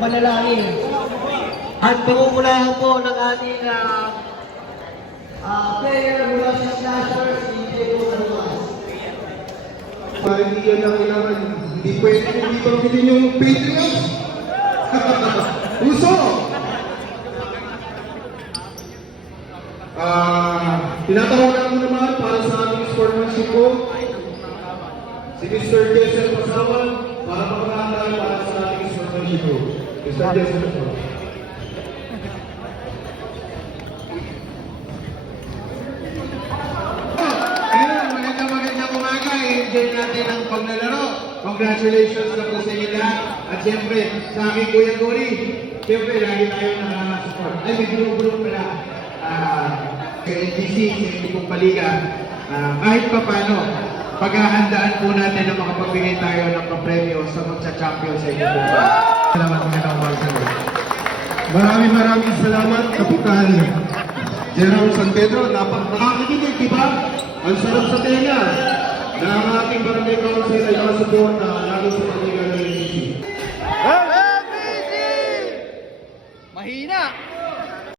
Malalangin. At pangungulahan po ng ating player mula sa Slashers, si Diego Saluas. Para hindi yan ang kailangan, hindi pwede hindi pagpilin yung Patriots. Uso! Tinatawagan ko naman para sa aming sportsmanship ko, si Mr. Jason Pasawan, para makakanta para sa aming sportsmanship ko. Mr. Jason Pasawan. Magandang umaga. I-enjoy natin ang paglalaro. Congratulations na po sa inyo lahat. At siyempre, sa aking Kuya Cory, siyempre, lagi tayo nakaka-support. Ay, may gulong-gulong pala. Kay NBC, sa Tipong Paliga. Kahit pa paano, paghahandaan po natin na makapagbigay tayo ng papremyo sa magcha-champion sa inyo. Salamat mga kawasan. Maraming salamat, Kapitan General San Pedro. Nakakakinig, di ba? Ang sarap sa tenga na ang ating barangay council ay nakasuporta lalo sa pagkikinig ng NBC. Mahina!